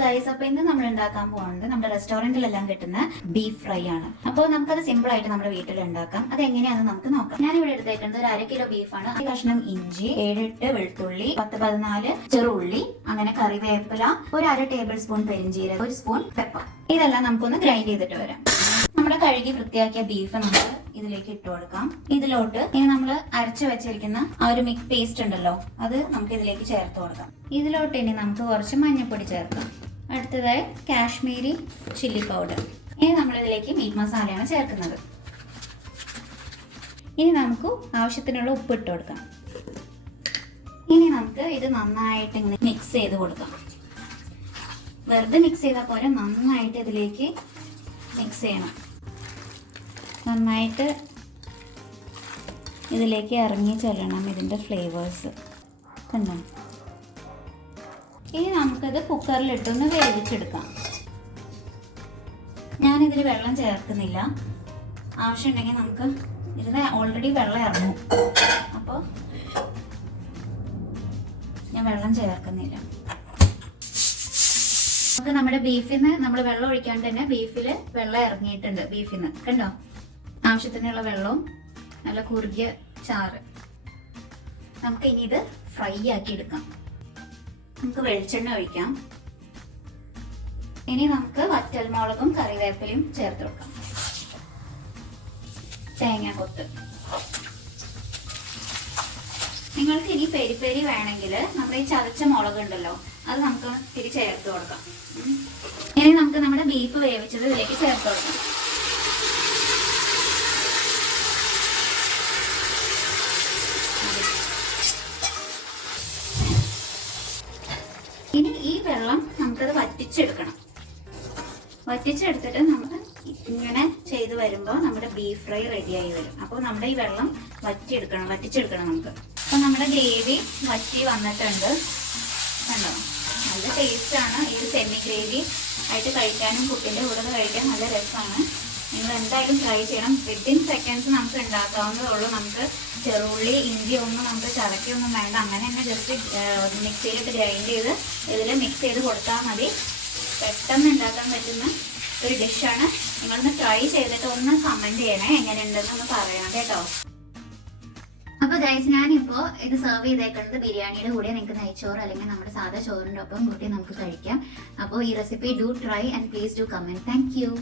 Guys, അപ്പൊ ഇന്ന് നമ്മൾ ഉണ്ടാക്കാൻ പോകുന്നത് നമ്മുടെ റെസ്റ്റോറന്റിലെല്ലാം കിട്ടുന്ന ബീഫ് ഫ്രൈ ആണ്. അപ്പോൾ നമുക്കത് സിമ്പിൾ ആയിട്ട് നമ്മുടെ വീട്ടിൽ ഉണ്ടാക്കാം. അത് എങ്ങനെയാണെന്ന് നമുക്ക് നോക്കാം. ഞാൻ ഇവിടെ എടുത്തേക്കുന്നത് ഒരു 1/2 കിലോ ബീഫാണ്. 1 കഷ്ണം ഇഞ്ചി, 7-8 വെളുത്തുള്ളി, 10-14 ചെറുള്ളി, അങ്ങനെ കറിവേപ്പില, ഒരു 1/2 ടേബിൾ സ്പൂൺ പെരിഞ്ചീരകം, 1 സ്പൂൺ പെപ്പർ. ഇതെല്ലാം നമുക്കൊന്ന് ഗ്രൈൻഡ് ചെയ്തിട്ട് വരാം. നമ്മുടെ കഴുകി വൃത്തിയാക്കിയ ബീഫ് നമുക്ക് ഇതിലേക്ക് ഇട്ട് കൊടുക്കാം. ഇതിലോട്ട് ഇനി നമ്മൾ അരച്ചു വെച്ചിരിക്കുന്ന ആ ഒരു മിക്സ് പേസ്റ്റ് ഉണ്ടല്ലോ, അത് നമുക്ക് ഇതിലേക്ക് ചേർത്ത് കൊടുക്കാം. ഇതിലോട്ട് ഇനി നമുക്ക് കുറച്ച് മഞ്ഞൾപ്പൊടി ചേർക്കാം. അടുത്തതായി കാശ്മീരി ചില്ലി പൗഡർ. ഇനി നമ്മൾ ഇതിലേക്ക് മീറ്റ് മസാലയാണ് ചേർക്കുന്നത്. ഇനി നമുക്ക് ആവശ്യത്തിനുള്ള ഉപ്പ് ഇട്ട് കൊടുക്കാം. ഇനി നമുക്ക് ഇത് നന്നായിട്ട് ഇങ്ങനെ മിക്സ് ചെയ്ത് കൊടുക്കാം. വെറുതെ മിക്സ് ചെയ്താൽ പോരെ, നന്നായിട്ട് ഇതിലേക്ക് മിക്സ് ചെയ്യണം. നന്നായിട്ട് ഇതിലേക്ക് ഇറങ്ങി ചെല്ലണം ഇതിൻ്റെ ഫ്ലേവേഴ്സ്. കണ്ടോ? ഇനി നമുക്കത് കുക്കറിലിട്ടൊന്ന് വേവിച്ചെടുക്കാം. ഞാനിതിൽ വെള്ളം ചേർക്കുന്നില്ല. ആവശ്യമുണ്ടെങ്കിൽ നമുക്ക് ഇതിന് ഓൾറെഡി വെള്ളം ഇറങ്ങും, അപ്പോൾ ഞാൻ വെള്ളം ചേർക്കുന്നില്ല. നമുക്ക് നമ്മുടെ ബീഫിന്ന് നമ്മൾ വെള്ളം ഒഴിക്കാണ്ട് തന്നെ ബീഫിൽ വെള്ളം ഇറങ്ങിയിട്ടുണ്ട്. ബീഫിന്ന് കണ്ടോ? ആവശ്യത്തിനുള്ള വെള്ളവും നല്ല കുറുകിയ ചാറ്. നമുക്ക് ഇനി ഇത് ഫ്രൈ ആക്കി എടുക്കാം. നമുക്ക് വെളിച്ചെണ്ണ ഒഴിക്കാം. ഇനി നമുക്ക് വറ്റൽമുളകും കറിവേപ്പിലയും ചേർത്ത് കൊടുക്കാം. തേങ്ങ കൊത്ത്. നിങ്ങൾക്ക് ഇനി പെരി വേണമെങ്കിൽ നമ്മുടെ ഈ ചതച്ച മുളക് ഉണ്ടല്ലോ, അത് നമുക്ക് തിരി ചേർത്ത് കൊടുക്കാം. ഇനി നമുക്ക് നമ്മുടെ ബീഫ് വേവിച്ചത് ഇതിലേക്ക് ചേർത്ത് കൊടുക്കാം. ഇനി ഈ വെള്ളം നമുക്കത് വറ്റിച്ചെടുക്കണം. വറ്റിച്ചെടുത്തിട്ട് നമുക്ക് ഇങ്ങനെ ചെയ്ത് വരുമ്പോൾ നമ്മുടെ ബീഫ് ഫ്രൈ റെഡിയായി വരും. അപ്പോൾ നമ്മുടെ ഈ വെള്ളം വറ്റിച്ചെടുക്കണം നമുക്ക്. അപ്പോൾ നമ്മുടെ ഗ്രേവി വറ്റി വന്നിട്ടുണ്ട്. കണ്ടോ? നല്ല ടേസ്റ്റാണ്. ഇത് സെമി ഗ്രേവി ആയിട്ട് കഴിക്കാനും കുട്ടിൻ്റെ കൂടെ കഴിക്കാൻ നല്ല രസമാണ്. നിങ്ങൾ എന്തായാലും ട്രൈ ചെയ്യണം. വിത്തിൻ സെക്കൻഡ്സ് നമുക്ക് ഉണ്ടാക്കാവുന്നതേ ഉള്ളൂ. നമുക്ക് ചെറുള്ളി ഇഞ്ചി ഒന്നും നമുക്ക് ചതക്കൊന്നും വേണ്ട. അങ്ങനെ തന്നെ ജസ്റ്റ് മിക്സിയിലിട്ട് ഗ്രൈൻഡ് ചെയ്ത് ഇതിൽ മിക്സ് ചെയ്ത് കൊടുത്താൽ മതി. പെട്ടെന്ന് ഉണ്ടാക്കാൻ പറ്റുന്ന ഒരു ഡിഷാണ്. നിങ്ങളൊന്ന് ട്രൈ ചെയ്തിട്ട് ഒന്ന് കമൻറ്റ് ചെയ്യണേ, എങ്ങനെയുണ്ടെന്നൊന്ന് പറയണം കേട്ടോ. അപ്പോൾ ഗൈസ്, ഞാനിപ്പോൾ ഇത് സെർവ് ചെയ്തേക്കുന്നത് ബിരിയാണിയുടെ കൂടെ. നിങ്ങൾക്ക് നെയ്ച്ചോറ് അല്ലെങ്കിൽ നമ്മുടെ സാധാ ചോറിൻ്റെ ഒപ്പം കൂട്ടി നമുക്ക് കഴിക്കാം. അപ്പോൾ ഈ recipe do try and please do comment. Thank you.